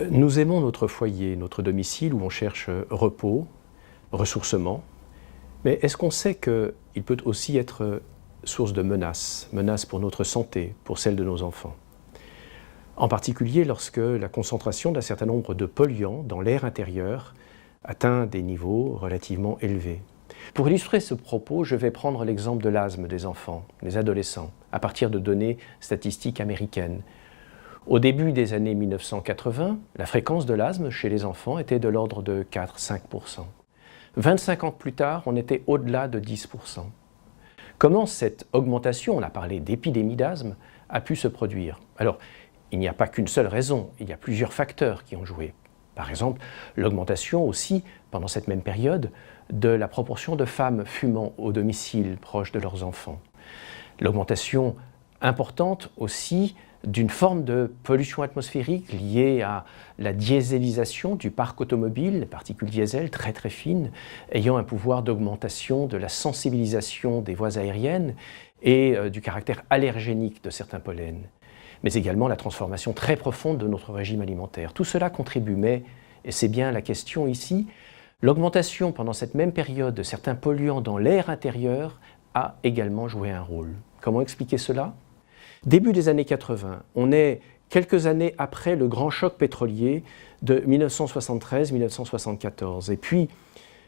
Nous aimons notre foyer, notre domicile où on cherche repos, ressourcement, mais est-ce qu'on sait qu'il peut aussi être source de menaces, menaces pour notre santé, pour celle de nos enfants? En particulier lorsque la concentration d'un certain nombre de polluants dans l'air intérieur atteint des niveaux relativement élevés. Pour illustrer ce propos, je vais prendre l'exemple de l'asthme des enfants, des adolescents, à partir de données statistiques américaines. Au début des années 1980, la fréquence de l'asthme chez les enfants était de l'ordre de 4-5%. 25 ans plus tard, on était au-delà de 10%. Comment cette augmentation, on a parlé d'épidémie d'asthme, a pu se produire? Alors, il n'y a pas qu'une seule raison, il y a plusieurs facteurs qui ont joué. Par exemple, l'augmentation aussi, pendant cette même période, de la proportion de femmes fumant au domicile proche de leurs enfants. L'augmentation importante aussi d'une forme de pollution atmosphérique liée à la dieselisation du parc automobile, les particules diesel très très fines, ayant un pouvoir d'augmentation de la sensibilisation des voies aériennes et du caractère allergénique de certains pollens, mais également la transformation très profonde de notre régime alimentaire. Tout cela contribue, mais, et c'est bien la question ici, l'augmentation pendant cette même période de certains polluants dans l'air intérieur a également joué un rôle. Comment expliquer cela? Début des années 80, on est quelques années après le grand choc pétrolier de 1973-1974. Et puis,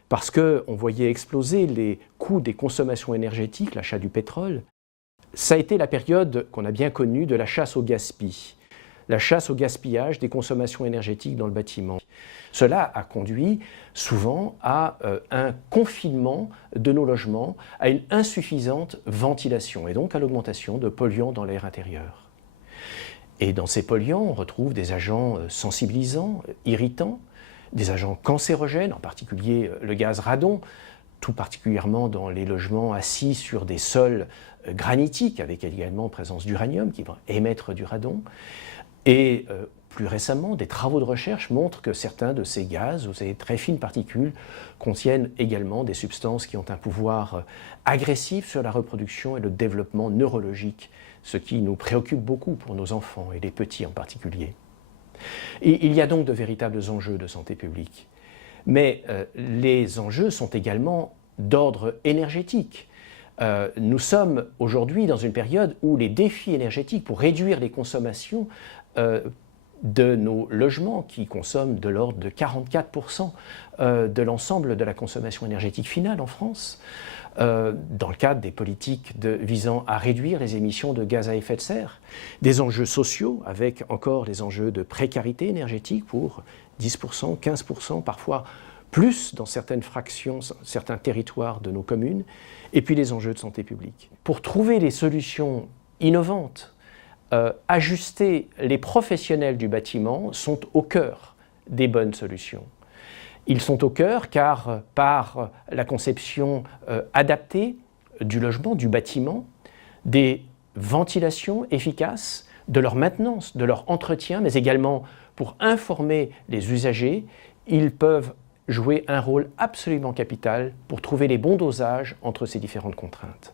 parce qu'on voyait exploser les coûts des consommations énergétiques, l'achat du pétrole, ça a été la période qu'on a bien connue de la chasse au gaspillage, la chasse au gaspillage des consommations énergétiques dans le bâtiment. Cela a conduit souvent à un confinement de nos logements, à une insuffisante ventilation et donc à l'augmentation de polluants dans l'air intérieur. Et dans ces polluants, on retrouve des agents sensibilisants, irritants, des agents cancérogènes, en particulier le gaz radon, tout particulièrement dans les logements assis sur des sols granitiques, avec également présence d'uranium qui va émettre du radon. Et plus récemment, des travaux de recherche montrent que certains de ces gaz ou ces très fines particules contiennent également des substances qui ont un pouvoir agressif sur la reproduction et le développement neurologique, ce qui nous préoccupe beaucoup pour nos enfants et les petits en particulier. Et il y a donc de véritables enjeux de santé publique. Mais les enjeux sont également d'ordre énergétique. Nous sommes aujourd'hui dans une période où les défis énergétiques pour réduire les consommations de nos logements, qui consomment de l'ordre de 44% de l'ensemble de la consommation énergétique finale en France, dans le cadre des politiques visant à réduire les émissions de gaz à effet de serre, des enjeux sociaux avec encore les enjeux de précarité énergétique pour 10%, 15%, parfois plus dans certaines fractions, certains territoires de nos communes, et puis les enjeux de santé publique. Pour trouver des solutions innovantes, ajuster les professionnels du bâtiment sont au cœur des bonnes solutions. Ils sont au cœur car par la conception adaptée du logement, du bâtiment, des ventilations efficaces, de leur maintenance, de leur entretien, mais également pour informer les usagers, ils peuvent jouer un rôle absolument capital pour trouver les bons dosages entre ces différentes contraintes.